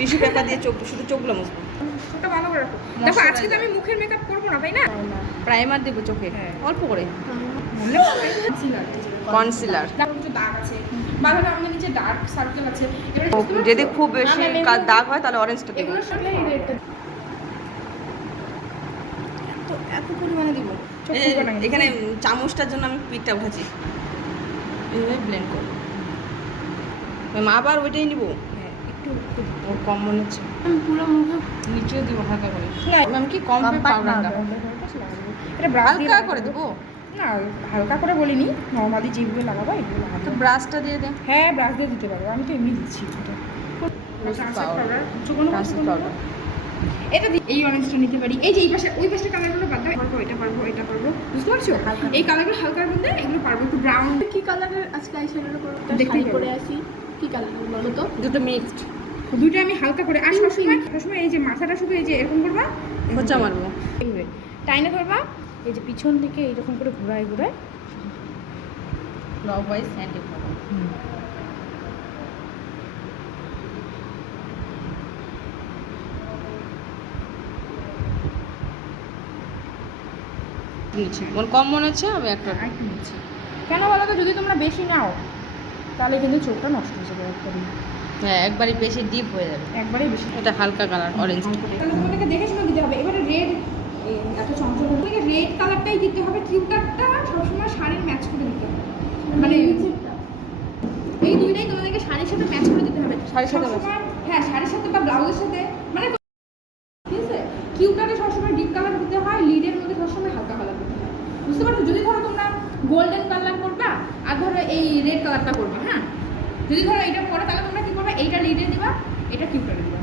Tissue paper দিয়ে শুধু চোখগুলো মুছবো। ওটা ভালো করে রাখো। দেখো আজকে তো আমি মুখের মেকআপ করবো না, তাই না? প্রাইমার দেবো চোখে অল্প করে, কনসিলার। কিছু দাগ আছে বা ধরো আমাদের নিচে ডার্ক সার্কেল আছে, যদি খুব বেশি দাগ হয় তাহলে অরেঞ্জটা দেবো। এত পরিমাণে দিব। এখানে চামচটার জন্য আমি পিঠটা উঠাচ্ছি, এইভাবে ব্লেন্ড করবো। মা আবার ওইটাই নিবো। একটু ওর কম মনে হচ্ছে, আমি পুরো মুখে নিচেও দিব হালকা করে। ম্যাম কি কম পাউডারটা এটা হালকা করে দেবো না, হালকা করে বলিনি, নর্মালি যেগুলো লাগাবো এগুলো লাগাবো। তো ব্রাশটা দিয়ে দে। হ্যাঁ ব্রাশ দিয়ে দিতে পারবো, আমি তো এমনি দিচ্ছি এটা। এই অরেঞ্জটা নিতে পারি, এই যে এই পাশে ওই পাশে কালারগুলো বাদ দাও, পারবো এটা পারবো এটা পারবো, বুঝতে পারছো? এই কালারগুলো হালকার মধ্যে এগুলো পারবো। একটু ব্রাউন কি কালারের আজকে আইশ্যাডো করব, দেখতে পরে আসি কি কালার বলো তো? দুটো মিক্সড, দুটো আমি হালকা করে। আর সবসময় এই যে মাথাটা শুধু এই যে এরকম করবা, খোঁচা মারবো, এইভাবে টাইনে ধরবা, এই যে পিছন দিকে এইরকম করে ঘোরায় ঘোরায় ক্লকওয়াইজ অ্যান্টি ক্লকওয়াইজ। মন কম মনে হচ্ছে, আমি একটা একটু নিচ্ছি। কেন বলো তো, যদি তোমরা বেশি নাও তাহলে কিন্তু চোখটা নষ্ট হয়ে যাবে একবারই। হ্যাঁ একবারই বেশি ডিপ হয়ে যাবে, একবারই বেশি। এটা হালকা কালার অরেঞ্জ। তাহলে তোমাদেরকে দেখে শুনে দিতে হবে। এবারে রেড, এত চঞ্চল তোমাকে রেড কালারটাই দিতে হবে। কিউটারটা সবসময় শাড়ির ম্যাচ করে দিতে হবে, মানে এই দুইটাই তোমাদেরকে শাড়ির সাথে ম্যাচ করে দিতে হবে। শাড়ির সাথে হ্যাঁ শাড়ির সাথে বা ব্লাউজের সাথে, মানে ঠিক আছে। কিউটারে সবসময় ডিপ কালার দিতে হয়, লিডের মধ্যে সবসময় হালকা কালার দিতে হয়, বুঝতে পারছো? যদি ধরো তোমরা গোল্ডেন কালার করবা আর ধরো এই রেড কালারটা করবা, হ্যাঁ যদি ধরো এইটা করো তাহলে তোমরা কি করবে, এইটা লিডে দিবা, এটা কিউটারে দিবা।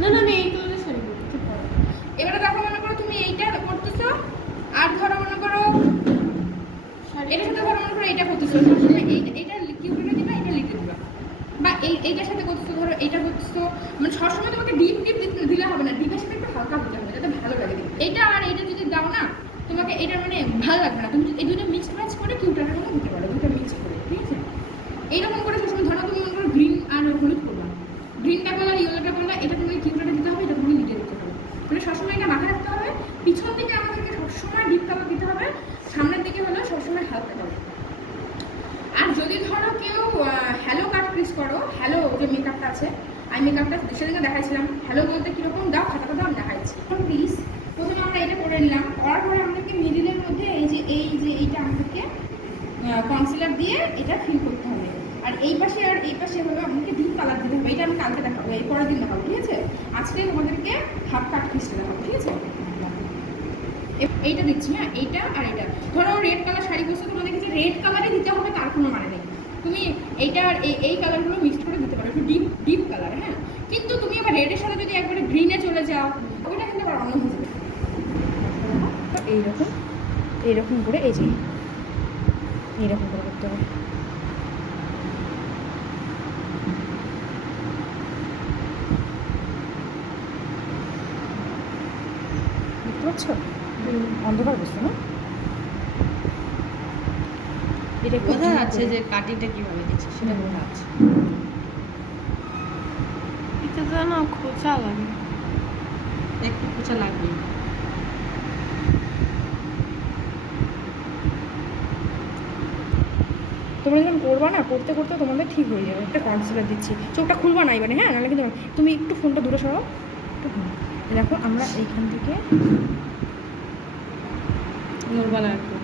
না না আমি এই কালারের শাড়ি পরতে পারবো। এবারে দেখো মনে করো তুমি এইটা করতেছো আর ধরো মনে করো এটার সাথে ধরো মনে করো এইটা করতেছো, এইটা কিউটারে দিবা, এটা লিডে দিবা, বা এইটার সাথে করতেছো, ধরো এইটা করতেছো, মানে সবসময় তোমাকে ডিপ দিলে হবে না, ডিপের সাথে একটু হালকা দিতে হবে যাতে ভালো লাগে দেখতে। এইটা আর এইটা যদি দাও না তোমাকে এটা মানে ভালো লাগবে না। তুমি এই দুটো মিক্স ম্যাচ করে কিউটারের মধ্যে দিতে পারো, দুটো মিক্স করে, ঠিক আছে? এইরকম করে সবসময় ধরো তুমি মনে করো গ্রিন আর হলুদ করবা, গ্রিনটা করলা ইয়েলোটা করলা, এটা তোমাকে কিউটারে দিতে হবে, এটা তোমাকে লিডে দিতে হবে। মানে সবসময় এটা মাথায় রাখতে হবে, পিছন দিকে আমাদেরকে সবসময় ডিপ কালার দিতে হবে, সামনের দিকে হলে সবসময় হালকা কালার। আর যদি ধরো কেউ হ্যালো কাট ক্রিস করো, হ্যালো যে মেকআপটা আছে, আই মেকআপটা সেদিকে দেখাইছিলাম, হ্যালো বলতে কীরকম দাও খাতাটা দাও দেখাইছি। প্লিজ প্রথমে আমরা এটা করে নিলাম, করার পরে আমাদেরকে মিডিলের মধ্যে এই যে এইটা আমাদেরকে কনসিলার দিয়ে এটা ফিল করতে হবে। আর এই পাশে আর এই পাশে হলো আমাদেরকে ডিপ কালার দিতে হবে। এটা আমি কালকে দেখাবো, এই পরের দিন দেখাবো, ঠিক আছে? আজকে তোমাদেরকে হাফ কাট ক্রিসটা দেখাবো, ঠিক আছে? এইটা দিচ্ছি, হ্যাঁ এইটা আর এটা। ধরো রেড কালার শাড়ি পরছো, তোমাদেরকে যে রেড কালারই দিতে হবে তার কোনো মানে নেই। তুমি এইটা আর এই কালারগুলো মিক্সড করে দিতে পারো, একটু ডিপ কালার, হ্যাঁ। কিন্তু তুমি আবার রেডের সাথে যদি একবারে গ্রিনে চলে যাও ওইটা কিন্তু আবার অন্য হয়ে যাবে। এইরকম করে এই যে এইরকম করে করতে হবে। দেখতে পাচ্ছ অন্ধকার বস্তু না, এটা বোঝা যাচ্ছে যে কাটিংটা কিভাবে দিচ্ছে সেটা বোঝা যাচ্ছে। এটা তো না খোঁচা লাগে, একটু খোঁচা লাগবে। তোমরা যখন করবা না, করতে করতে তোমাদের ঠিক হয়ে যাবে। একটা কনসিলার দিচ্ছি, চোখটা খুলবা না এবারে, হ্যাঁ নাহলে কিন্তু তুমি একটু ফোনটা দূরে সরাও, দেখো আমরা এইখান থেকে নড়বা না একটু।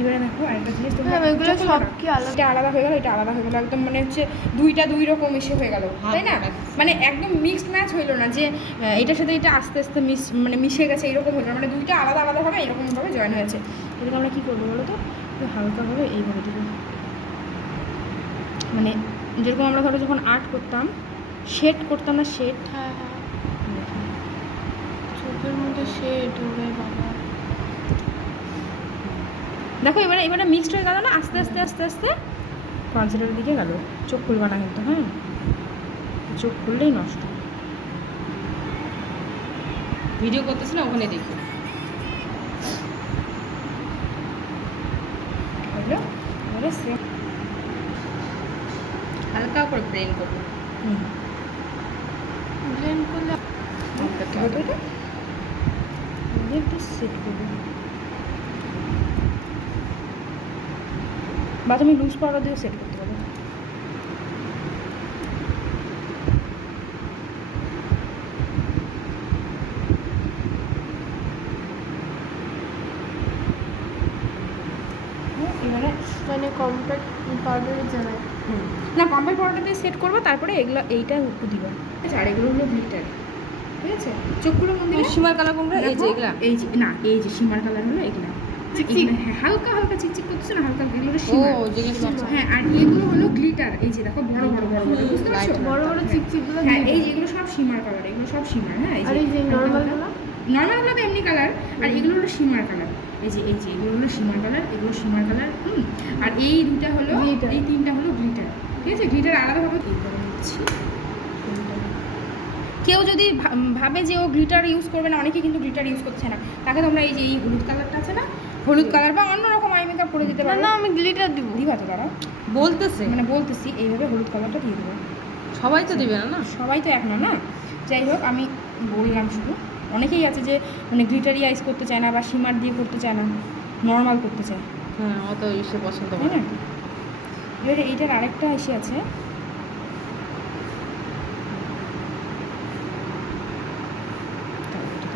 এবারে দেখো আরেকটা জিনিস, এগুলো সব কি আলাদা? এটা আলাদা হয়ে গেল, এটা আলাদা হয়ে গেল, একদম মনে হচ্ছে দুই রকম মিশে হয়ে গেল, তাই না? মানে একদম মিক্সড ম্যাচ হইলো না যে এটার সাথে এটা আস্তে আস্তে মিশে গেছে, এরকম হলো না, মানে দুইটা আলাদা আলাদাভাবে এরকমভাবে জয়েন হয়েছে। এটাকে আমরা কী করবো বলো তো, হালকাভাবে এইভাবে দেবো, মানে যেরকম আমরা ধরো যখন আর্ট করতাম, শেড করতাম না, শেড, হ্যাঁ হ্যাঁ চোখের মধ্যে শেড ওরে বাবা। দেখো এবারে মিক্সড হয়ে গেল না, আস্তে আস্তে আস্তে আস্তে কনসিলারের দিকে গেল। চোখ খুলবা না কিন্তু, হ্যাঁ চোখ খুললেই নষ্ট। ভিডিও করতেছি না, ওখানে দেখো। বুঝলো? এবারে সেম হালকা করে ব্লেন্ড করবো। ব্লেন্ড করলে কী হতো এটা? একটু সেট করবো, বা তুমি লুজ পাউডার দিয়েও সেট করতে পারো। এবারে মানে কম্প্যাক্ট পাউডারের জায়গায় না, কম্প্যাক্ট পাউডার দিয়ে সেট করবো, তারপরে এগুলো এইটা একটু দিবা। আচ্ছা, আর এগুলো হলো গ্লিটার, ঠিক আছে? চোখগুলো মন দিলে সীমার কালার কোনটা? এই যে এগুলা। এই যে না, এই যে সীমার কালার হলো এগুলা। চিকচিক। হ্যাঁ, হালকা হালকা চিকচিক করতেছে না, হালকা এগুলো হলো ও সীমার। যেগুলো হ্যাঁ, আর এগুলো হলো গ্লিটার। এই যে দেখো বড় বড় বড় বড়, বুঝতে পারছো? বড় বড় চিকচিকগুলো হ্যাঁ, এই যে এগুলো সব সীমার কালার, এগুলো সব সীমার। হ্যাঁ, আর এই যে নর্মালগুলো নর্মালগুলো তো এমনি কালার, আর এগুলো হলো সীমার কালার। এই যে এগুলো হলো সীমার কালার, এগুলো সীমার কালার। আর এই দুটা হলো, Glitter। এই তিনটা হলো গ্লিটার, ঠিক আছে? গ্লিটার আলাদাভাবে এইভাবে নিচ্ছি। কেউ যদি ভাবে যে ও গ্লিটার ইউজ করবে না, অনেকে কিন্তু গ্লিটার ইউজ করছে না, তাকে তোমরা এই যে এই হলুদ কালারটা আছে না, হলুদ কালার বা অন্যরকম আই মেকআপ করে দিতে না পারো। না আমি গ্লিটার দিব। দিবা তো তারা, বলতেছে, মানে বলতেছি এইভাবে হলুদ কালারটা দিয়ে দেবো। সবাই তো দিবে না না। সবাই তো এক না, না? যাই হোক, আমি বললাম শুধু। অনেকেই আছে যে মানে গ্লিটারি আইস করতে চায় না, বা শিমার দিয়ে করতে চায় না, নর্মাল করতে চায়, হ্যাঁ, অত ইসে পছন্দ তাই করে না? এবারে এইটার আরেকটা এসে আছে,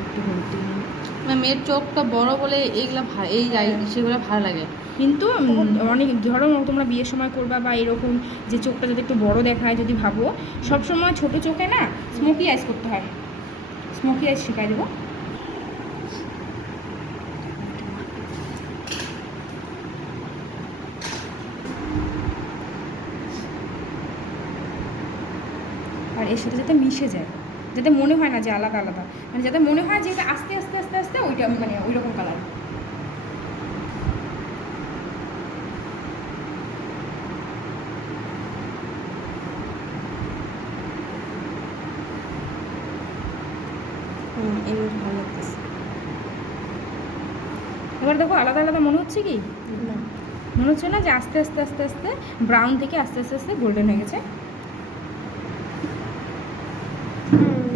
একটু হলুদ দিয়ে নিই। না, মেয়ের চোখটা বড় বলে এইগুলা এই সেগুলো ভালো লাগে। কিন্তু অনেক ধরো তোমরা বিয়ের সময় করবা বা এরকম যে চোখটা যদি একটু বড় দেখায় যদি ভাবো, সবসময় ছোট চোখে না স্মোকি আইস করতে হয়। স্মোকি আইস শেখাই দেবো। আর এর সাথে যাতে মিশে যায়, যাতে মনে হয় না যে আলাদা আলাদা, মানে যাতে মনে হয় যে এটা আস্তে আস্তে আস্তে আস্তে ওইটা মানে ওই রকম কালার। এইগুলো ভালো লাগতেছে। এবার দেখো আলাদা আলাদা মনে হচ্ছে কি? মনে হচ্ছে না যে আস্তে আস্তে আস্তে আস্তে ব্রাউন থেকে আস্তে আস্তে আস্তে গোল্ডেন হয়ে গেছে?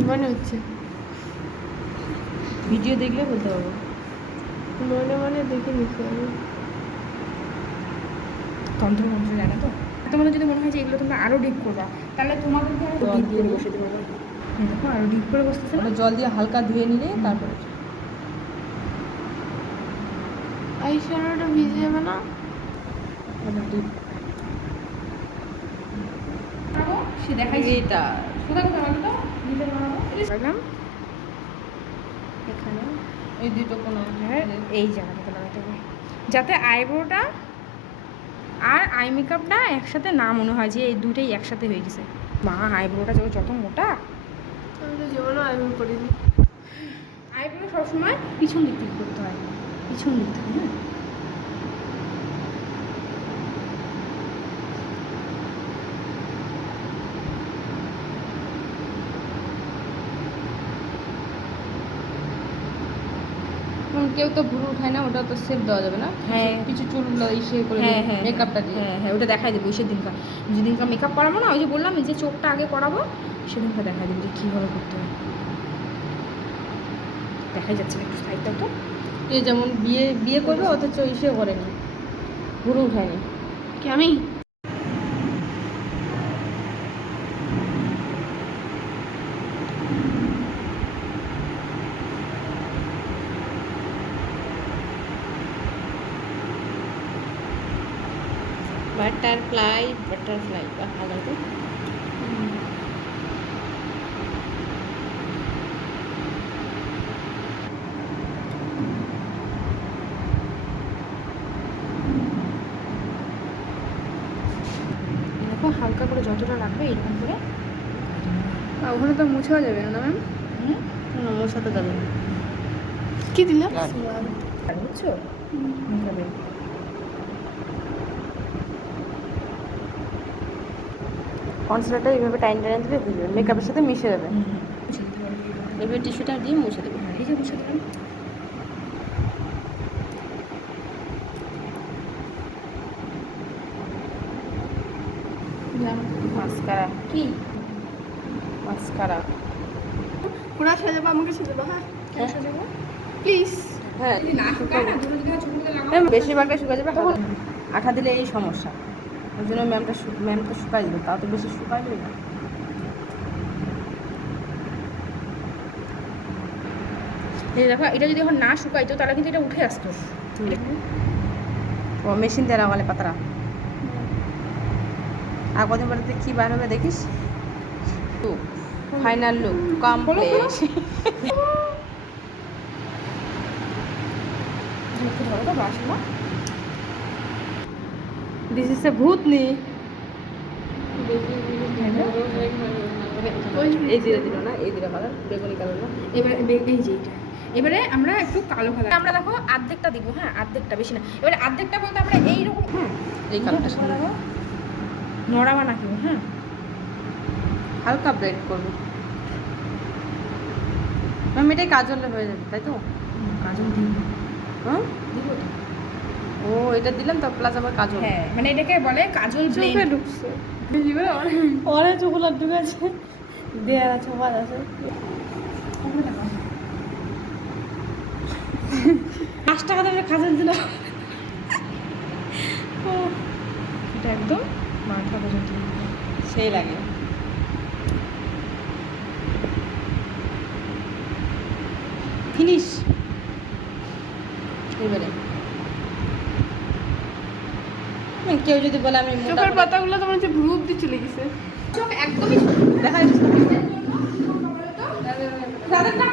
মনে হচ্ছে, ভিডিও দেখলে বলতে পারবো। মনে মনে দেখে নিচ্ছি আমি। তন্ত্র মন্ত্র জানো তো? তোমাদের যদি মনে হয় যে এগুলো তোমরা আরও ডিপ করবা, তাহলে তোমাদেরকে আরও ডিপ করে বসে দেবো। দেখো আরও ডিপ করে বসতেছে না? ওটা জল দিয়ে হালকা ধুয়ে নিলে তারপরে আই শ্যাডোটা ভিজে যাবে না? ওটা ডিপ। বানাবো, সে দেখাই এটা কোথায় কোথায় বানাবো তো নিজের বানাবো পারলাম এখানে। এই দুটো কোনো এই জায়গাটাতে লাগাতে হবে, যাতে আইব্রোটা আর আই মেকআপটা একসাথে না মনে হয় যে এই দুটোই একসাথে হয়ে গেছে। মা, আইব্রোটা যত মোটা! আমি তো জীবনেও আইব্রো করিনি। আইব্রো সবসময় পিছন দিক থেকে করতে হয়, পিছন দিক থেকে। হ্যাঁ, কেউ তো ভুরু উঠায় না, ওটা তো সেভ দেওয়া যাবে না। হ্যাঁ। কিছু চুলগুলো ইসে করে হ্যাঁ হ্যাঁ মেকআপটা দিয়ে। হ্যাঁ হ্যাঁ, ওটা দেখাই দেবো সেদিনকার, যেদিনকার মেকআপ করাবো না, ওই যে বললাম যে চোখটা আগে করাবো, সেদিনকার দেখাই দেবো যে কীভাবে করতে হয়। দেখাই যাচ্ছে না, একটু সাইডটা তো। এ যেমন বিয়ে বিয়ে করবে, অথচ ইসেও করেনি, ভুরু উঠায়নি। কি আমি? বাটারফ্লাই বাটারফ্লাই ভালো তো। দেখো হালকা করে যতটা রাখবে এরকম করে। ওখানে তো মুছেও যাবে না ম্যাম। না, ওর সাথে যাবে না। কি দিল বুঝছো মেকআপে কনসিলারটা এইভাবে টাইম টাইম দিলে হয়ে যাবে, মেকআপের সাথে মিশে যাবে। মুছে দিতে পারো এবার টিস্যুটা দিয়ে মুছে দেবে। এই যে মুছে দিলাম মাস্কারা, কি মাস্কারা। পুরা সাজাবো, আমাকে সাজাবো। হ্যাঁ কেন সাজাবো প্লিজ। হ্যাঁ, যদি না শুকায় না ধরো যদি ছোট করে লাগাও বেশিরভাগটা শুকা যাবে। আঠা দিলে এই সমস্যা, ওই জন্য ম্যাম তো শুকাই দিল, তাও তো বেশি শুকাইবে না। এই দেখো এটা যদি এখন না শুকাইতো তাহলে কিন্তু এটা উঠে আসতো ও মেশিন দিয়ে লাগালে পাতারা। আর কদিন পরে কি বার হবে দেখিস। Final look complete. একটু ধরো তো বাস না দিস ইজ এ ভূতনি। এই জিরে দিল না, এই জিরে কালার, বেগুনি কালার না। এবারে এই যে এটা এবারে আমরা একটু কালো কালার আমরা দেখো অর্ধেকটা দিব, হ্যাঁ অর্ধেকটা বেশি না। এবারে অর্ধেকটা বলতে আমরা এইরকম হ্যাঁ এই কালারটা সুন্দর। দেখো নড়াবা না কেউ, হ্যাঁ হালকা ব্লেড করবো ম্যাম, এটাই কাজলে হয়ে যাবে তাই তো? কাজল দিই হ্যাঁ, দিব তো ও এটা দিলাম তো প্লাস আবার কাজল। হ্যাঁ মানে এটাকে বলে কাজল চোখে ব্লেন্ড ঢুকছে বেশি করে অনেক চোখলার ঢুকেছে, দেয়ার আছে, বাদ আছে। 5 টাকা দামের কাজল দিল এটা একদম মাথা পর্যন্ত সেই লাগে। ফিনিশ। এবারে কেউ যদি বলে আমি মোটা চোখের করে- পাতাগুলো তোমার হচ্ছে ভ্রু অব্দি চলে গেছে। চোখ একদমই ছোট দেখা যাচ্ছে তাদের না